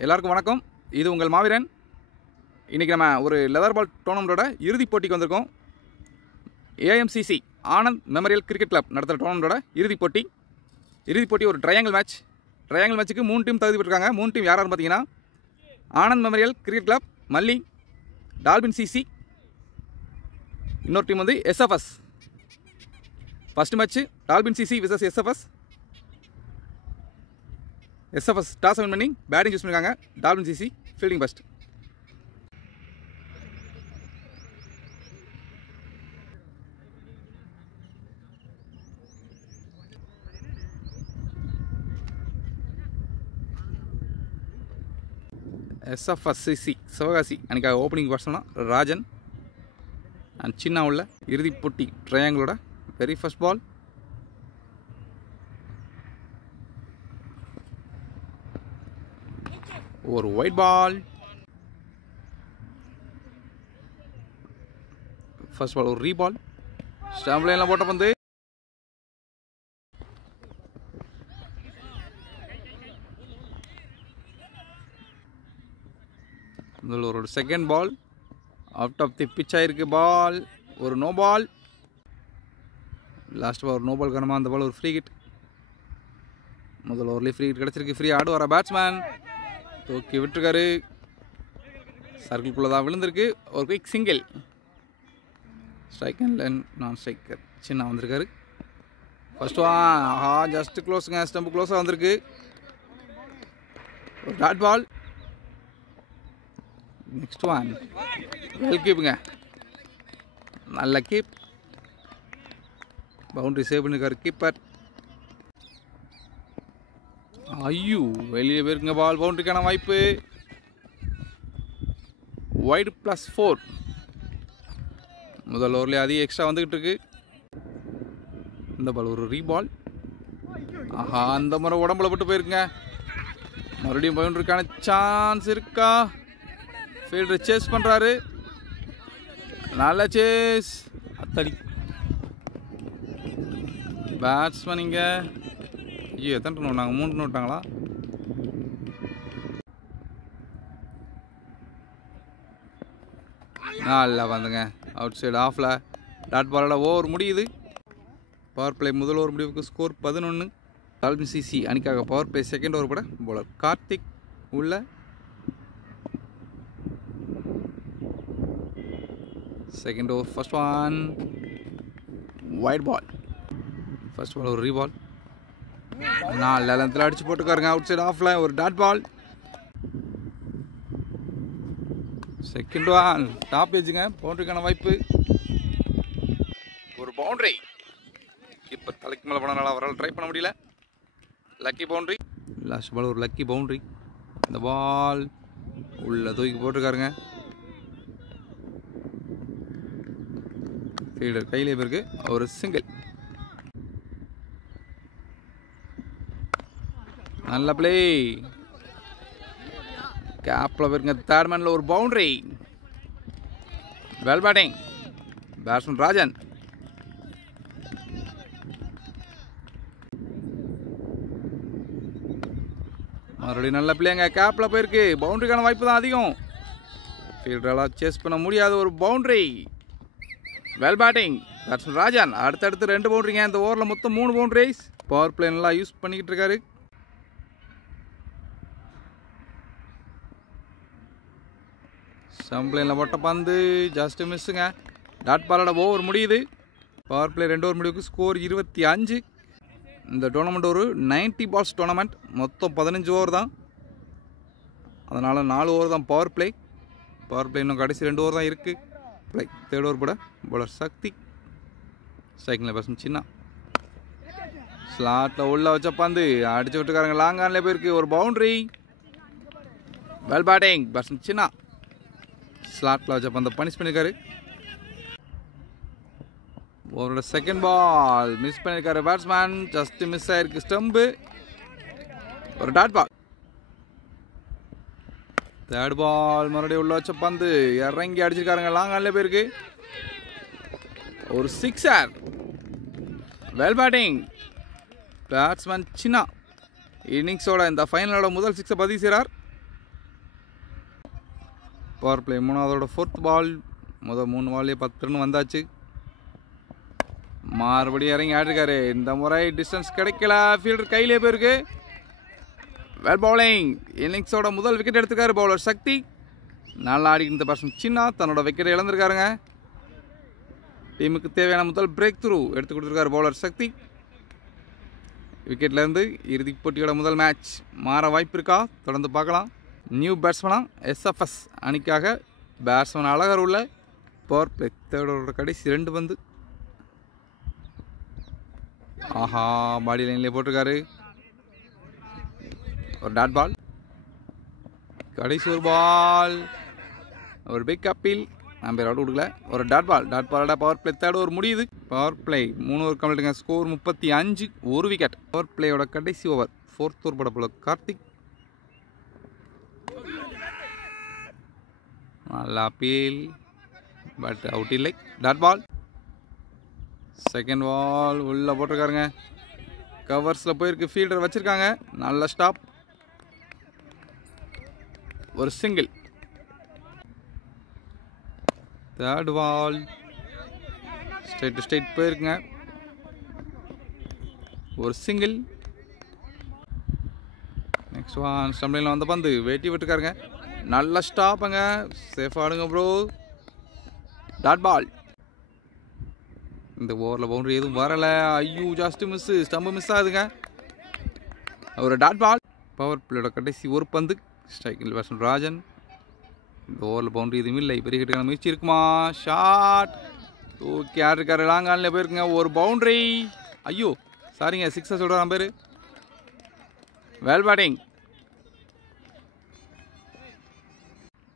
எல்லாருக்கும் வணக்கம். இது உங்கள் மாவீரன். இன்றைக்கி நம்ம ஒரு லெதர் பால் டோர்னமெண்ட்டோட இறுதிப் போட்டிக்கு வந்திருக்கோம். ஏஎம்சிசி ஆனந்த் மெமோரியல் கிரிக்கெட் கிளப் நடத்துகிற டோர்னமெண்ட்டோட இறுதிப் போட்டி ஒரு ட்ரையாங்கிள் மேட்ச்சுக்கு 3 டீம் தகுதி பெற்றிருக்காங்க. 3 டீம் யாராருன்னு பார்த்தீங்கன்னா Anand memorial cricket club, Malli, dolphin CC, இன்னொரு டீம் வந்து SFS. First match dolphin CC versus SFS toss win பண்ணி பேட்டிங் சூஸ் பண்ணியிருக்காங்க. Dolphin CC fielding first. SFS CC Sivakasi அன்றைக்காக ஓப்பனிங் பர்சனா ராஜன் அண்ட் சின்ன உள்ள இறுதிப் போட்டி ட்ரையாங்கிளோட வெரி ஃபர்ஸ்ட் பால். ஒரு ஒயிட் பால். ஃபர்ஸ்ட் பால் ஒரு ரீபால். ஸ்டாம்ப் லைனில் போட்ட பந்து இதில் ஒரு second ball out of the pitch ஆயிருக்கு. பால் ஒரு நோ பால். லாஸ்ட் பால் ஒரு நோ பால் காரணமாக அந்த பால் ஒரு ஃப்ரீ ஹிட். முதல்ல ஒரு ஃப்ரீ ஹிட் கிடச்சிருக்கு. ஃப்ரீ ஆடு வர பேட்ஸ்மேன் தூக்கி விட்டுருக்காரு. சர்க்கிள்குள்ளே தான் விழுந்திருக்கு. ஒரு quick single. Strike and non striker சின்ன வந்திருக்காரு. ஃபர்ஸ்ட் ஜஸ்ட் க்ளோஸுங்க. ஸ்டம்பு க்ளோஸாக வந்திருக்கு. ஒரு dot ball. Next one well கீப்புங்க. நல்ல கீப். பவுண்டரி சேவ் பண்ணிருக்காரு கீப்பர். ஐயோ வெளியே போயிருக்குங்க பால். பவுண்டரிக்கான வாய்ப்பு. வைடு +4. முதல் ஓவர்லேயே அதிக எக்ஸ்ட்ரா வந்துக்கிட்டு இருக்கு. இந்த பால் ஒரு ரீபால். அந்த முறை உடம்புல போட்டு போயிருக்குங்க. மறுபடியும் பவுண்டரிக்கான சான்ஸ் இருக்கா? ஃபீல்டர் சேஸ் பண்ணுறாரு. நல்ல சேஸ். அத்தடி பேட்ஸ்மேன் இங்கே. ஐயோ எத்தனை ரன் விட்டாங்க? 3 ரன் விட்டாங்களா? நல்லா வந்துங்க. அவுட் சைடு ஆஃபில் டாட் பாலோட ஓவர் முடியுது. பவர் பிளே முதல் ஓவர் முடிவுக்கு ஸ்கோர் 11. டால்பின் சிசி அணிக்காக பவர் பிளே செகண்ட் ஓவர் கூட போலர் கார்த்திக் உள்ள. Second over first one wide ball. First ball ஒரு ரீபால். 4 லெவன்த்தில் அடிச்சு போட்டுக்காருங்க. அவுட் சைடு ஆஃப்ல ஒரு dot ball. Second one top ஏஜுங்க. பவுண்டரிக்கான வாய்ப்பு. ஒரு பவுண்டரி. கீப்பர் தலைக்கு மேலே போனால அவரால் ட்ரை பண்ண முடியல. Lucky boundary. லாஸ்ட் பால் ஒரு லக்கி பவுண்டரி. இந்த பால் உள்ள தூக்கி போட்டிருக்காருங்க. ஃபீல்டர் கையிலே போயிருக்கு. ஒரு சிங்கிள். நல்ல பிளே. கேப்ல போயிருங்க. தேர்ட் மேன்ல ஒரு boundary. Well batting batsman Rajan. மறுபடியும் நல்ல பிளேங்க. கேப்ல போயிருக்கு. பவுண்டரிக்கான வாய்ப்பு தான் அதிகம். ஃபீல்டரால் சேஸ் பண்ண முடியாத ஒரு boundary. Well batting batsman Rajan. அடுத்தடுத்து 2 பவுண்டரிங்க. இந்த ஓவரில் மொத்தம் 3 பவுண்டரிஸ். பவர் பிளே நல்லா யூஸ் பண்ணிக்கிட்டு இருக்காரு. ஸ்டம்ப்லைனில் போட்ட பந்து ஜஸ்ட் மிஸ்ஸுங்க. டாட் பாலோட ஓவர் முடியுது. பவர் பிளே 2 ஓவர் முடிவுக்கு ஸ்கோர் 25. இந்த டோர்னமெண்ட் ஒரு 90 பால்ஸ் டோர்னமெண்ட். மொத்தம் 15 ஓவர் தான். அதனால் 4 ஓவர் தான் பவர் பிளே. இன்னும் கடைசி 2 ஓவர் தான் இருக்குது. பிளே தேர்ட் ஓவர் கூட பவுலர் சக்தி. ஸ்ட்ரைக்கில் பேசும் சின்ன. ஸ்லாட்டில் உள்ள வச்ச பந்து அடிச்சு விட்டுருக்காருங்க. லாங் ஆன்லேயே போயிருக்கு. ஒரு பவுண்டரி. வெல் பேட்டிங் பேட்ஸ்மேன் சின்ன. ஸ்லாட்டில் வச்ச பந்தை பனிஷ் பண்ணியிருக்காரு. அவரோட செகண்ட் பால் மிஸ் பண்ணியிருக்காரு பேட்ஸ்மேன். ஜஸ்ட் மிஸ் ஆயிருக்கு ஸ்டம்பு. ஒரு டாட் பால். தேர்ட் பால் மறுபடியும் உள்ள வச்ச பந்து இறங்கி அடிச்சிருக்காருங்க. லாங் ஆன்லேயே போயிருக்கு. ஒரு சிக்ஸர். வெல் பேட்டிங் பேட்ஸ்மேன் சின்ன. இன்னிங்ஸோட இந்த ஃபைனலோட முதல் 6 பதிவு செய்கிறார். பவர் பிளே மூணாவதோட 4th பால். முதல் 3 பால்லே 10 ரன் வந்தாச்சு. மறுபடியும் இறங்கி ஆடிருக்காரு. இந்த முறை டிஸ்டன்ஸ் கிடைக்கல. ஃபீல்டர் கையிலே போயிருக்கு. Well bowling. இன்னிங்ஸோட முதல் விக்கெட் எடுத்துக்காரு பவுலர் சக்தி. நல்லா ஆடிக்கிட்டு இருந்த பேட்ஸ்மேன் சின்னா தன்னோட விக்கெட்டை இழந்திருக்காருங்க. டீமுக்கு தேவையான முதல் பிரேக் த்ரூ எடுத்து கொடுத்துருக்காரு பவுலர் சக்தி. விக்கெட்லேருந்து இறுதிப் போட்டியோட முதல் மேட்ச் மாற வாய்ப்பு இருக்கா? தொடர்ந்து பார்க்கலாம். நியூ பேட்ஸ்மேனாக எஸ்எஃப்எஸ் அணிக்காக பேட்ஸ்மேன் அழகர் உள்ள பவர் பிளே தேர்டோட கடைசி 2 பந்து. ஆஹா, பாடி லைன்லேயே போட்டிருக்காரு. ஒரு டாட் பால். கடைசி ஒரு பால். ஒரு பிக் அப்பீல். நான் பேர் அவுட் கொடுக்கல. ஒரு டாட் பால். டாட் பாலோட பவர் பிளே தேர்ட் ஓவர் முடியுது. பவர் பிளே 3 ஓவர் கம்ப்ளீட்டுங்க. ஸ்கோர் 35. ஒரு விக்கெட். பவர் பிளேயோட கடைசி ஓவர் 4th ஓவர் போட போல கார்த்திக். நல்ல அப்பீல். பட் அவுட் இல்லை. Dot ball. செகண்ட் பால் உள்ளே போட்டிருக்காருங்க. கவர்ஸில் போயிருக்கு. ஃபீல்டர் வச்சுருக்காங்க. நல்ல ஸ்டாப். ஒரு single. Third ball. Straight to straight போயிருக்குங்க. ஒரு சிங்கிள். நெக்ஸ்ட் ஒன் ஸ்டம்பில் வந்த பந்து வெட்டி விட்டுருக்காருங்க. நல்ல ஸ்டாப்புங்க. சேஃபாக ஆடுங்க ப்ரோ. Dot ball. இந்த ஓவரில் பவுண்டரி எதுவும் வரலை. ஐயோ, ஜாஸ்ட் மிஸ்ஸு. ஸ்டம்பு மிஸ் ஆகுதுங்க. ஒரு டாட் பால். பவர் பிளேயோட கடைசி ஒரு பந்து. ஸ்ட்ரைக்கில் பேட்ஸ்மேன் ராஜன். இந்த ஓவரில் பவுண்டரி எதுவும் இல்லை. பெரிய கிட்ட முயற்சி இருக்குமா? ஷாட். ஓகே, ஆடிருக்காரு. லாங் ஆன்லேயே போயிருக்குங்க. ஒரு பவுண்டரி. ஐயோ சாரிங்க, 6 சொல்கிறான் பேர். Well batting.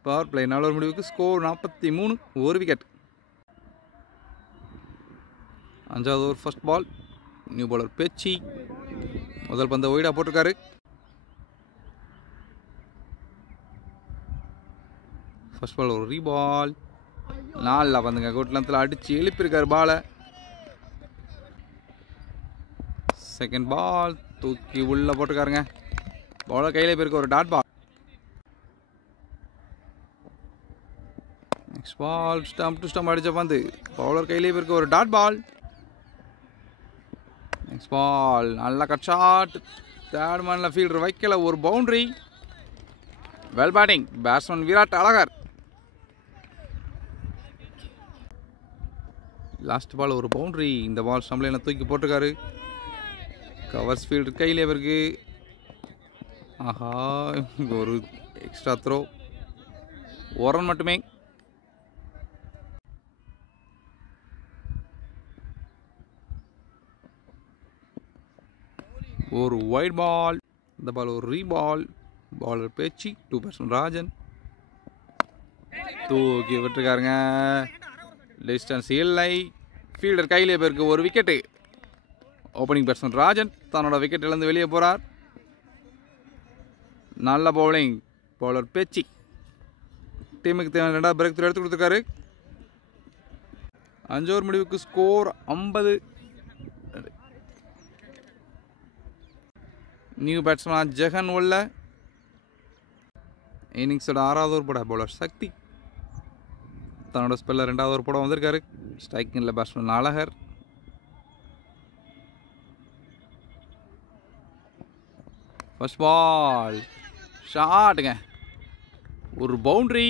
Power play 4 over முடிவுக்கு ஸ்கோர் 43. ஒரு விக்கெட். 5வது over first ball. New bowler Pechi. முதல் பந்தை ஒய்டாக போட்டிருக்காரு. ஃபர்ஸ்ட் பால் ஒரு ரீபால். நல்லா பந்துங்க. கோட்லத்தில் அடித்து எழுப்பியிருக்காரு பாலை. செகண்ட் பால் தூக்கி உள்ளே போட்டிருக்காருங்க. பவுலர் கையில் போயிருக்க ஒரு dot ball. Next ball stump to stump அடித்த பந்து. பவுலர் கையிலே போயிருக்க ஒரு டாட் பால். நெக்ஸ்ட் பால் நல்ல கட் ஷாட். தேர்ட் மேனில் ஃபீல்டர் வைக்கல. ஒரு boundary. Well batting. Batsman Virat Azhagar. Last ball ஒரு பவுண்டரி. இந்த பால் ஸ்டம்பில் தூக்கி போட்டிருக்காரு. கவர்ஸ் ஃபீல்டர் கையிலே இருக்கு. ஆஹா, ஒரு எக்ஸ்ட்ரா த்ரோ. ஒரு ரன் மட்டுமே. ஒரு வைட் பால். இந்த பால் ஒரு ரீபால். பாலர் பேச்சு. 2 பேட்ஸ்மேன் ராஜன். தூக்கி விட்டுருக்காருங்க. டிஸ்டன்ஸ் இல்லை. ஃபீல்டர் கையிலே போயிருக்கு. ஒரு விக்கெட்டு. ஓப்பனிங் பேட்ஸ்மேன் ராஜன் தன்னோட விக்கெட் இழந்து வெளியே போகிறார். நல்ல பவுலிங். பவுலர் பேச்சி. டீமுக்கு தேவையான 2வது பிரேக் த்ரூ எடுத்து கொடுத்துருக்காரு. 5 ஓவர் முடிவுக்கு ஸ்கோர் 50. நியூ பேட்ஸ்மேன் ஜெகன் உள்ள. இன்னிங்ஸோட 6வது ஓவர் போட பவுலர் சக்தி. தன்னோட ஸ்பெல்ல 2வது ஓவர் போட வந்திருக்காரு. ஸ்ட்ரைக்கிங்கில் பேட்ஸ்மேன் அழகர். ஃபர்ஸ்ட் பால் ஷாட்டுங்க. ஒரு boundary.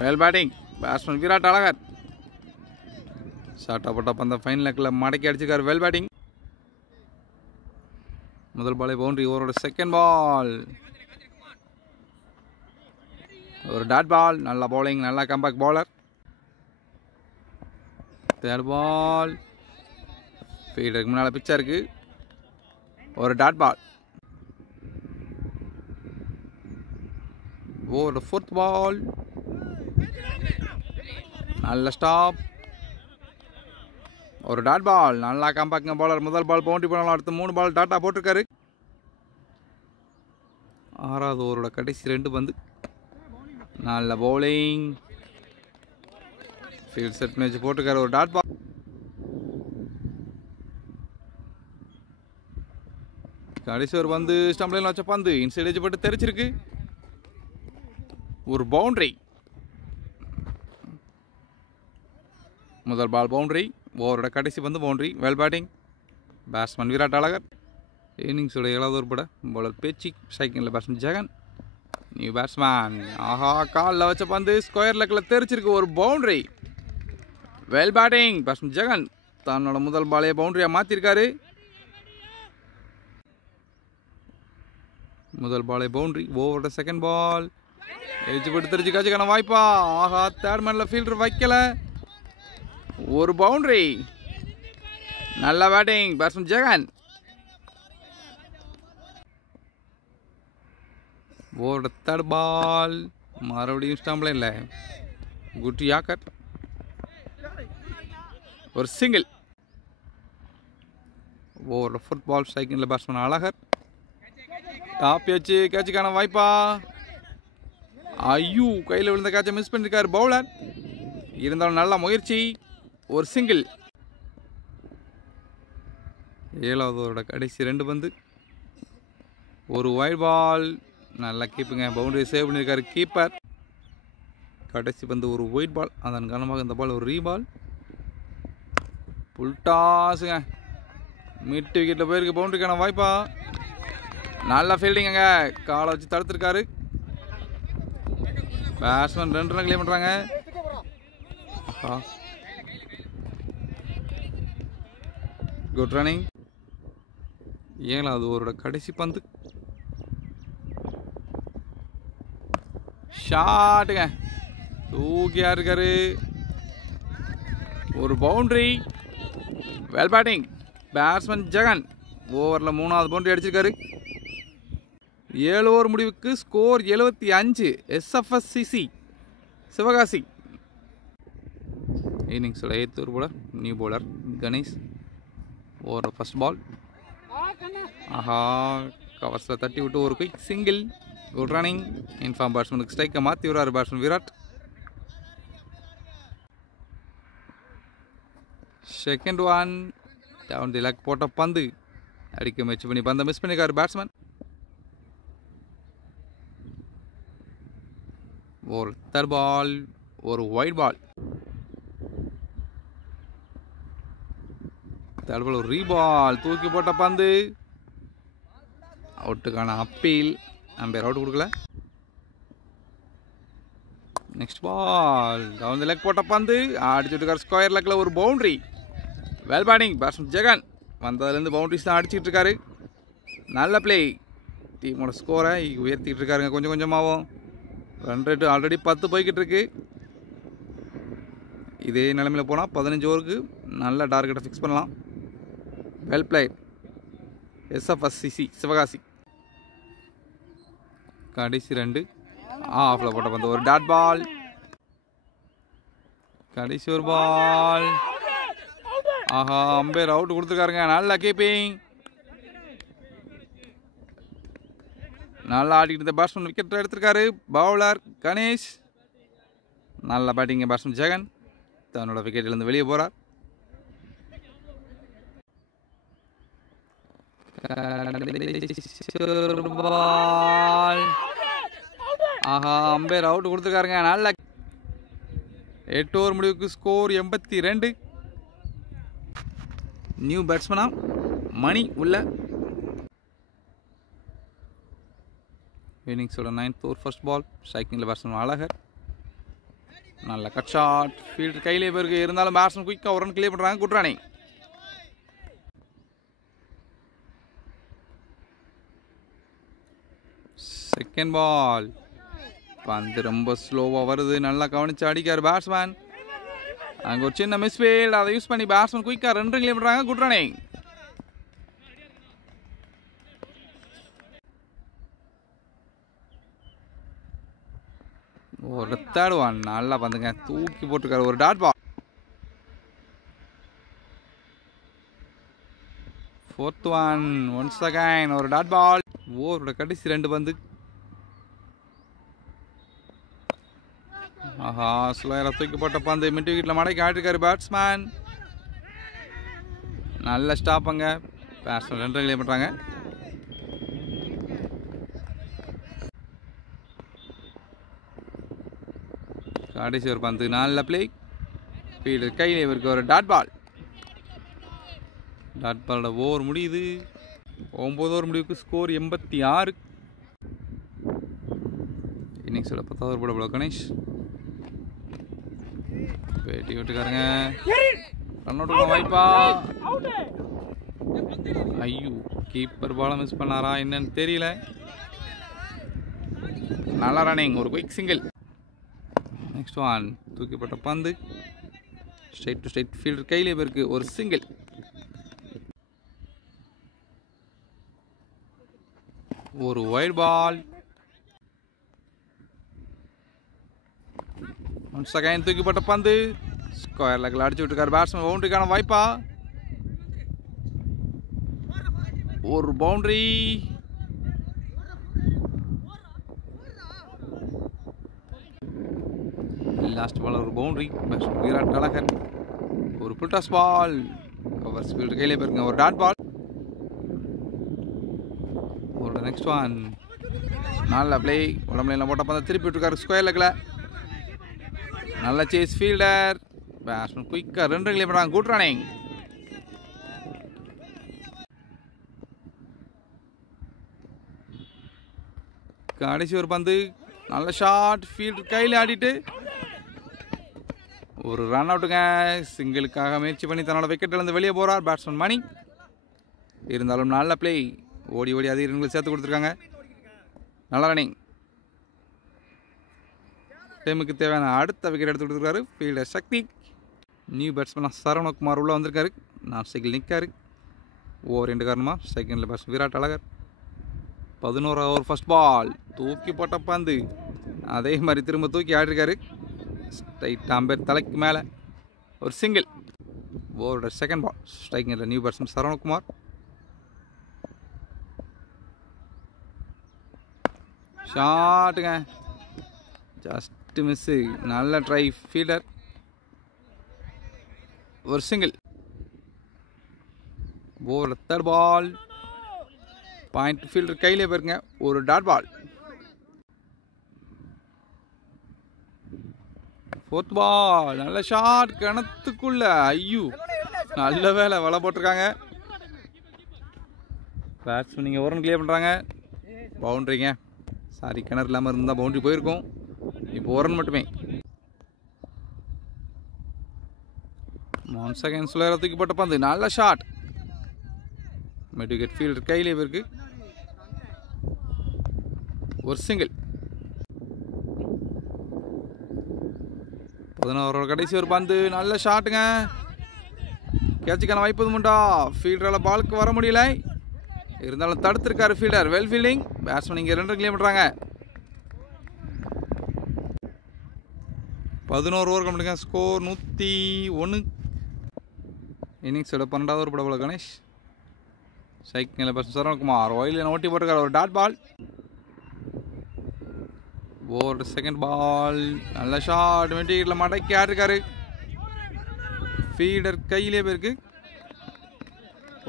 Well batting. Batsman Virat Azhagar. ஷார்ட்டாக போட்ட பந்த ஃபைன் லெக்கில் மடக்கி அடிச்சிருக்காரு. Well batting. முதல் பாலே பவுண்டரி. ஓவரோட செகண்ட் பால் ஒரு டாட் பால். நல்ல பவுலிங். நல்ல கம்பேக் பவுலர். தேர்ட் பால் ஃபீல்டருக்கு முன்னால் பிச்சா இருக்கு. ஒரு டாட் பால். ஓவரோட 4th பால். நல்ல ஸ்டாப். ஒரு டாட் பால். நல்லா கம்பேக்ங்க பவுலர். முதல் பால் பவுண்டரி பண்ணலாம். அடுத்து 3 பால் டாட்டா போட்டிருக்காரு. 6வது ஓவரோட கடைசி 2 பந்து. நல்ல பவுலிங். ஃபீல்ட் செட் மேட்ச் போட்டிருக்காரு. ஒரு டாட் பால். கடைசி ஒரு பந்து. ஸ்டம்ப் லைன்ல வச்ச பந்து இன்சைட் எட்ஜ் போட்டு தெரிச்சிருக்கு. ஒரு பவுண்டரி. முதல் பால் பவுண்டரி. ஓவரோட கடைசி பந்து boundary. Well batting batsman Virat Alagar. இன்னிங்ஸோட 7வது ஓவர் போட பவுலர் பேச்சி. ஸ்ட்ரைக்கிங்கில் பேட்ஸ்மேன் ஜெகன். New batsman. ஆஹா, காலில் வச்ச பந்து ஸ்கொயர் லெக்கில் தெரிச்சிருக்கு. ஒரு boundary. Well batting batsman Jagan. தன்னோட முதல் பாலையை பவுண்டரியாக மாற்றிருக்காரு. முதல் பாலை பவுண்டரி. ஓவரோட செகண்ட் பால் எரிச்சு போட்டு தெரிஞ்சு காட்சிக்கான வாய்ப்பா. ஆஹா, தேர்ட் மேனில் ஃபீல்டர் வைக்கல. ஒரு பவுண்டரி. நல்ல பேட்டிங் பேட்ஸ்மேன் ஜெகன். ஓவரோட தேர்ட் பால் மறுபடியும் ஸ்டாம்பில் இல்லை. Good yorker. ஒரு சிங்கிள். ஓவரோட ஃபோர்த் பால் ஸ்ட்ரைக்கிங்கில் பேட்ஸ்மேன் அழகர். டாப் வச்சு கேட்சுக்கான வாய்ப்பா. ஐயோ, கையில் விழுந்த கேட்சை மிஸ் பண்ணியிருக்காரு பவுலர். இருந்தாலும் நல்ல முயற்சி. ஒரு சிங்கிள். 7வது ஓவரோட கடைசி 2 பந்து. ஒரு வைட் பால். நல்லா கீப்புங்க. பவுண்டரி சேவ் பண்ணியிருக்காரு கீப்பர். கடைசி பந்து ஒரு ஒயிட் பால். அதன் காரணமாக இந்த பால் ஒரு ரீபால். புல்டாஸுங்க. மிட் விக்கெட்டில் போயிருக்கு. பவுண்டரிக்கான வாய்ப்பா. நல்ல ஃபீல்டிங்க. காலை வச்சு தடுத்துருக்காரு. பேட்ஸ்மேன் 2 ரன் கிளியர் பண்ணுறாங்க. Good running. 7வது ஓவரோட கடைசி பந்து. ஷாட்டுங்க. தூக்கியா இருக்காரு. ஒரு boundary. Well batting batsman Jagan. ஓவரில் 3வது பவுண்டரி அடிச்சிருக்காரு. 7 ஓவர் முடிவுக்கு ஸ்கோர் 75. SFSCC சிவகாசி. இன்னிங்ஸோட 8th ஓவர் போல நியூ பவுலர் கணேஷ். ஓவரோட ஃபர்ஸ்ட் பால். ஆஹா, கவர்ஸில் தட்டி விட்டு ஒரு quick single. Good running. In form பேட்ஸ்மேனுக்கு ஸ்ட்ரைக்கை மாற்றி விடுறாரு batsman Virat. Second one. Down the leg போட்ட பந்து. அடிக்க முயற்சி பண்ணி பந்தை மிஸ் பண்ணிக்காரு பேட்ஸ்மேன். ஒரு தேர்ட் பால். ஒரு ஒயிட் பால். தேர்ட் பால் ஒரு ரீபால். தூக்கி போட்ட பந்து. அவுட்டுக்கான அப்பீல். அம்பையர் அவுட் கொடுக்கல. Next ball. Down the leg போட்ட பந்து. அடிச்சுட்டு ஸ்கொயர் லெக்கில் ஒரு boundary. Well batting batsman Jegan. வந்ததுலேருந்து பவுண்டரிஸ் தான் அடிச்சுட்டு இருக்காரு. நல்ல பிளே. டீமோட ஸ்கோரை உயர்த்திக்கிட்டு இருக்காருங்க கொஞ்சம் கொஞ்சமாகவும். ரன் ரேட்டு ஆல்ரெடி 10 போய்கிட்டு இருக்கு. இதே நிலைமையில் போனால் 15 ஓவருக்கு நல்ல டார்கெட்டை ஃபிக்ஸ் பண்ணலாம். Well play. SFSCC சிவகாசி. கடைசி 2. ஆஃபில் போட்ட பந்து. ஒரு டாட் பால். கடைசி ஒரு பால். ஆஹா, அம்பையர் அவுட் கொடுத்துருக்காருங்க. நல்ல கீப்பிங். நல்லா ஆடிக்கிட்டு இருந்த பேட்ஸ்மேன் விக்கெட் எடுத்திருக்காரு பவுலர் கணேஷ். நல்ல பேட்டிங் பேட்ஸ்மேன் ஜெகன். தன்னோட விக்கெட்டிலேருந்து வெளியே போகிறார். ஆஹா, அம்பையர் அவுட் கொடுத்துருக்காருங்க. நல்ல 8 ஓவர் முடிவுக்கு ஸ்கோர் 82. நியூ பேட்ஸ்மேனா மணி உள்ள. இன்னிங்ஸோட 9th ஓவர் ஃபர்ஸ்ட் பால். ஸ்ட்ரைக்கிங்கில் பேட்ஸ்மேன் அழகர். நல்ல கட் ஷாட். ஃபீல்டர் கையிலே போயிருக்கு. இருந்தாலும் பேட்ஸ்மேன் குயிக்காக ஒரு ரன் கிளியர் பண்ணுறாங்க. Good running. Second ball. பந்து ரொம்ப ஸ்லோவாக வருது. நல்லா கவனிச்சு அடிக்கார் பேட்ஸ்மேன். அங்கே ஒரு சின்ன மிஸ்ஃபீல்ட். அதை யூஸ் பண்ணி பேட்ஸ்மேன் குயிக்காக 2 ரன் கிளியர் பண்ணுறாங்க. Good running. ஒரு தேர்ட் ஒன். நல்லா பந்துங்க. தூக்கி போட்டுருக்காரு. ஒரு dot ball. Fourth one. Once again ஒரு டாட் பால். ஓவரோட கடைசி 2 பந்து. ஆஹா, ஸ்லோயராக தூக்கி போட்ட பந்து மிட் விக்கெட்டில் மடக்கி ஆட்டிருக்காரு பேட்ஸ்மேன். நல்ல ஸ்டாப்புங்க. பேட்ஸ்மேன் 2 ரன் கிளியர் பண்ணுறாங்க. கடைசி ஒரு பந்து நல்ல பிளே. ஃபீல்டர் கையில் இவருக்கு ஒரு டாட் பால். டாட் பாலோட ஓவர் முடியுது. 9 ஓவர் முடிவுக்கு ஸ்கோர் 86. இன்னிங்ஸோட 10வது ஓவர் போட கணேஷ் பேட்டி விட்டுக்காருங்க. ரன் அவுட் வாய்ப்பா. ஐயோ, கீப்பர் பாலை மிஸ் பண்ணாரா என்னன்னு தெரியல. நல்லா ரன்னிங், ஒரு குயிக் சிங்கிள். நெக்ஸ்ட் ஒன் தூக்கிப்பட்ட பந்து ஸ்ட்ரைட் டு ஸ்ட்ரைட் ஃபீல்டர் கையிலே இருக்கு ஒரு சிங்கிள். ஒரு வைட் பால். செகண்ட் தூக்கிப்பட்ட பந்து ஸ்கொயர் லெக்கில் அடிச்சு விட்டுருக்காரு பேட்ஸ்மேன். பவுண்டரிக்கான வாய்ப்பா. ஒரு பவுண்டரி. லாஸ்ட் பால் ஒரு பவுண்டரி. விராட் அழகர் ஒரு புல்டாஸ் பால். கவர் ஃபீல்டர் கையிலே போயிருங்க ஒரு டாட் பால். ஒரு நெக்ஸ்ட் ஒன் நல்ல பிளே. உடம்புல போட்ட பந்து திருப்பி விட்டுருக்காரு ஸ்கொயர் லெக்கில். நல்ல சேஸ் ஃபீல்டர். பேட்ஸ்மேன் குயிக்காக 2 ரன் பண்ணுறாங்க. Good running. கடைசி ஒரு பந்து நல்ல ஷாட். ஃபீல்டர் கையில் ஆடிட்டு ஒரு ரன் அவுட்டுங்க. சிங்கிளுக்காக முயற்சி பண்ணி தன்னோட விக்கெட்டிலேருந்து வெளியே போகிறார் பேட்ஸ்மேன் மணி. இருந்தாலும் நல்ல பிளே. ஓடி ஓடி அதிக ரன்கள் சேர்த்து கொடுத்துருக்காங்க. நல்ல ரன்னிங். டீமுக்கு தேவையான அடுத்த விக்கெட் எடுத்து கொடுத்துருக்காரு ஃபீல்டர் சக்தி. நியூ பேட்ஸ்மேனாக சரவணகுமார் உள்ளே வந்திருக்காரு. நான் சைக்கிள் நிற்காரு. ஓவர் 2 காரணமாக செகண்டில் பேட்ஸ்மேன் விராட் அழகர். 11வது ஓவர் ஃபர்ஸ்ட் பால். தூக்கி போட்ட பந்து அதே மாதிரி திரும்ப தூக்கி ஆடிருக்காரு. ஸ்ட்ரைட் அம்பேர் தலைக்கு மேலே ஒரு சிங்கிள். ஓவரோட செகண்ட் பால். ஸ்ட்ரைக்கிங்கில் நியூ பேட்ஸ்மேன் சரவணகுமார். ஷாட்டுங்க, ஜஸ்ட் மிஸ்ஸு. நல்ல ட்ரை ஃபீல்டர். ஒரு சிங்கிள். ஓவரோட தேர்ட் பால். பாயிண்ட் ஃபீல்டர் கையிலே போயிருங்க ஒரு டாட் பால். ஃபோர்த் பால். நல்ல ஷாட் கிணத்துக்குள்ள. ஐயோ, நல்ல வேலை வலை போட்டிருக்காங்க பேட்ஸ்மேன். நீங்கள் 1 ரன் கிளியர் பண்ணுறாங்க. பவுண்ட்ரிங்க. சாரி, கிணறு இல்லாமல் இருந்தால் பவுண்ட்ரி போயிருக்கும். இப்போ 1 ரன் மட்டுமே. 1 செகண்ட்ஸில் தூக்கி போட்ட பந்து நல்ல ஷாட். மிட் விக்கெட் ஃபீல்டர் கையிலே இருக்கு ஒரு சிங்கிள். 11 கடைசி ஒரு பந்து நல்ல ஷாட்டுங்க. கேட்சுக்கான வாய்ப்பு உண்டா? ஃபீல்டரால் பாலுக்கு வர முடியல. இருந்தாலும் தடுத்திருக்காரு ஃபீல்டர். Well fielding. பேட்ஸ்மேன் இங்கே 2 ரன் கிளியர் பண்ணுறாங்க. 11 ஓவர் கம்ப்ளீட். ஸ்கோர் 101. இன்னிங்ஸோட 12வது ஓவர் போட கணேஷ். சைக்கிள் பேட்ஸ்மேன் சரவணகுமார் ஒயிலில் ஓட்டி போட்டிருக்காரு ஒரு dot ball. Over second ball. நல்ல ஷாட். மெட்டீரியலில் மடக்கி ஆடிருக்காரு. ஃபீல்டர் கையிலே போயிருக்கு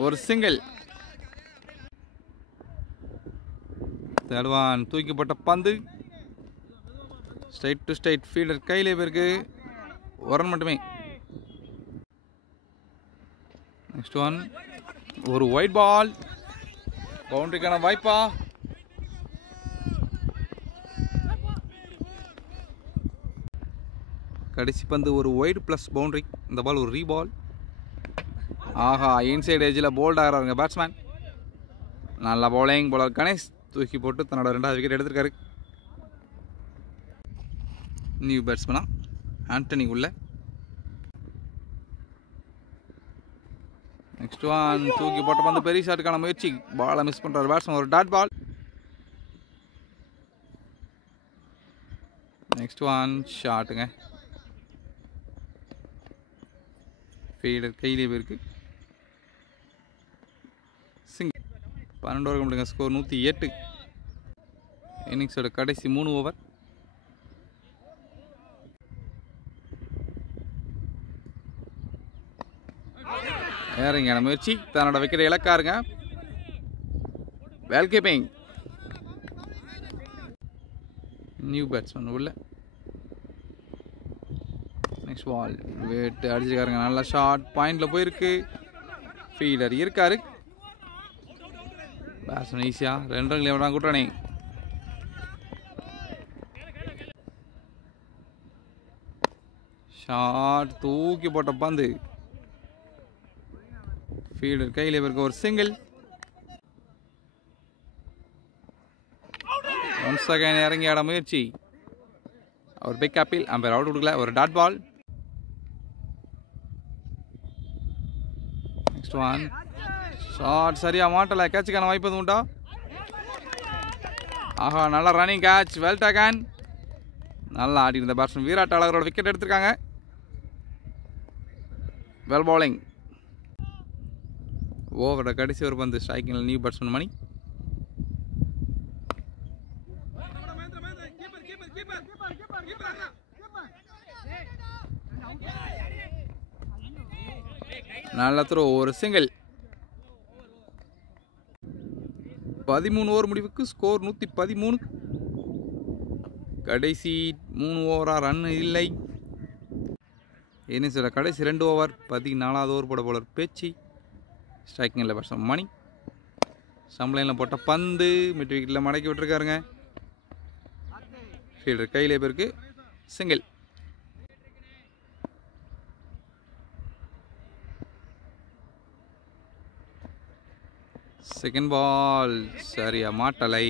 ஒரு சிங்கிள். தேர்ட் தூக்கிப்பட்ட பந்து ஸ்ட்ரைட் டு ஸ்ட்ரைட் ஃபீல்டர் கையிலே போயிருக்கு. 1 ரன் மட்டுமே. நெக்ஸ்ட் ஒன் ஒரு ஒயிட் பால். பவுண்டரிக்கான வாய்ப்பா. கடைசி பந்து ஒரு ஒயிட் ப்ளஸ் பவுண்டரி. இந்த பால் ஒரு ரீபால். ஆஹா, இன்சைட் ஏஜில் போல்ட் ஆகிறாருங்க பேட்ஸ்மேன். நல்ல பவுலிங். பவுலர் கணேஷ் தூக்கி போட்டு தன்னோட 2வது விக்கெட் எடுத்திருக்காரு. நியூ பேட்ஸ்மேனா ஆண்டனி உள்ள. நெக்ஸ்ட் ஒன் தூக்கி போட்ட பந்து பெரிய ஷாட்டுக்கான முயற்சி. பாலை மிஸ் பண்ணுறாரு பேட்ஸ்மேன் ஒரு டாட் பால். நெக்ஸ்ட் ஒன் ஷாட்டுங்க. ஃபீல்டர் கையிலே போயிருக்கு சிங்கிள். 12 ஓவர் முடிங்க. ஸ்கோர் 108. இன்னிங்ஸோட கடைசி 3 ஓவர். ஏறிங்கான முயற்சி. தன்னோட விக்கெட்டை இழக்காருங்க. Well keeping. நியூ பேட்ஸ்மேன் உள்ள. நெக்ஸ்ட் பால் வேட்டு அடிச்சுக்காருங்க. நல்ல ஷாட் பாயிண்டில் போயிருக்கு. ஃபீல்டர் இருக்காரு. பேட்ஸ்மேன் ஈஸியாக 2 ரன்கள் எவ்வளோ கூட்டானே. ஷாட் தூக்கி போட்ட பந்து ஃபீல்டர் கையில் இருக்க ஒரு சிங்கிள். ஒன்ஸ் அகைன் இறங்கி ஆட முயற்சி. அவர் பிக் அப்பில் அம்பர் அவுட் கொடுக்கல. ஒரு dot ball. Next one shot சரியா மாட்டல. கேட்சுக்கான வாய்ப்பு எதுவும் உண்டா? ஆஹா, நல்லா ரன்னிங் கேட்ச். Well taken. நல்லா ஆடி இருந்த பேட்ஸ்மேன் விராட் அழகரோட விக்கெட் எடுத்திருக்காங்க. Well bowling. ஓவரோட கடைசி ஒரு பந்து ஸ்ட்ரைக்கிங்கில் நியூ பேட்ஸ்மேன் மணி. நல்ல த்ரோ, ஒரு சிங்கிள். 13 ஓவர் முடிவுக்கு ஸ்கோர் 113. கடைசி 3 ஓவரா ரன் இல்லை. இன்னிங்ஸோட கடைசி 2 ஓவர் 14வது ஓவர் போட போலர் பேச்சு. ஸ்ட்ரைக்கிங்கில் பேட்ஸ்மேன் மணி. சம்பளைனில் போட்ட பந்து மிட் விக்கெட்டில் மடக்கி விட்டுருக்காருங்க. ஃபீல்டர் கையிலே பேருக்கு சிங்கிள். செகண்ட் பால் சரியா மாட்டலை.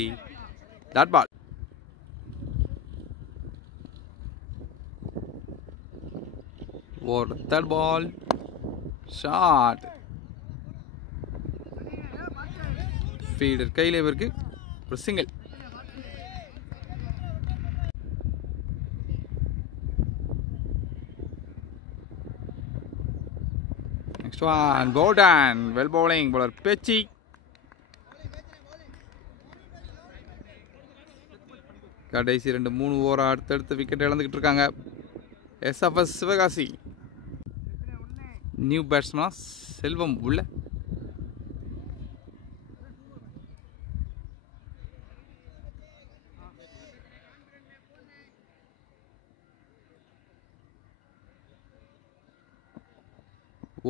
Dot ball. Over third ball shot. Fielder கையிலே இருக்கு ஒரு single. Next one bowled. Well bowling bowler Pechi. கடைசி 2-3 ஓவர் அடுத்தடுத்து விக்கெட் இழந்துக்கிட்டு இருக்காங்க SFS Sivakasi. New batsman Selvam உள்ள.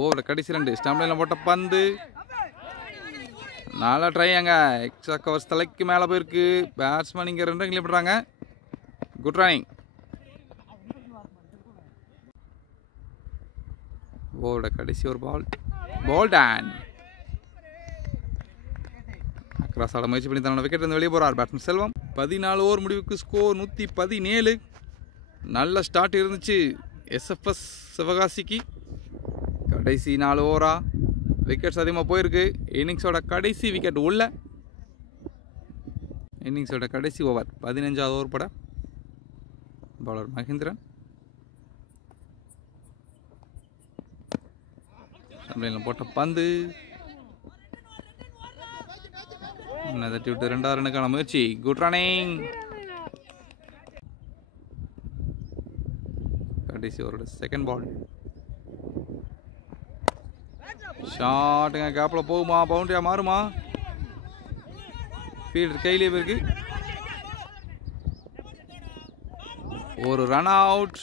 ஓவர் கடைசி 2 ஸ்டம்பில் போட்ட பந்து. நல்லா ட்ரை. அங்க எக்ஸ்ட்ரா கவர்ஸ் தலைக்கு மேலே போயிருக்கு. பேட்ஸ்மேன் இங்கே 2 ரன்கள் விடுறாங்க. Good running. ஓவரோட கடைசி ஒரு பால் போல்டன். அக்ராஸ் ஆட முயற்சி பண்ணி தன்னோட விக்கெட் வந்து வெளியே போகிறார் பேட்ஸ்மேன் செல்வம். 14 ஓவர் முடிவுக்கு ஸ்கோர் 117. நல்ல ஸ்டார்ட் இருந்துச்சு எஸ்எஃப்எஸ் சிவகாசிக்கு. கடைசி 4 ஓவரா விக்கெட்ஸ் அதிகமாக போயிருக்கு. இன்னிங்ஸோட கடைசி விக்கெட் உள்ள. இன்னிங்ஸோட கடைசி ஓவர் 15வது ஓவர் பட பவுலர் மகேந்திரன். போட்ட பந்து தட்டி விட்டு 2வது ரன்னுக்கான முயற்சி. Good running. கடைசி ஓவரோட செகண்ட் பால் ஷாட்டுங்க. கேப்பில் போகுமா? பவுண்டரியா மாறுமா? ஃபீல்டர் கையிலே இருக்கு. ஒரு ரன் அவுட்.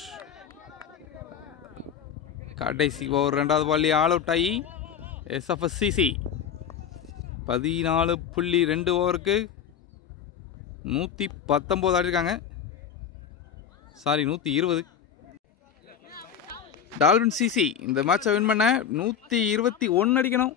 கடைசி ஓவர் 2வது பால் ஆல் அவுட் ஆகி எஸ்எஃப்எஸ்சிசி 14.2 ஓவருக்கு 119 ஆடிருக்காங்க. சாரி 120. டால்வின் சிசி இந்த மேட்சை வின் பண்ண 121 அடிக்கணும்.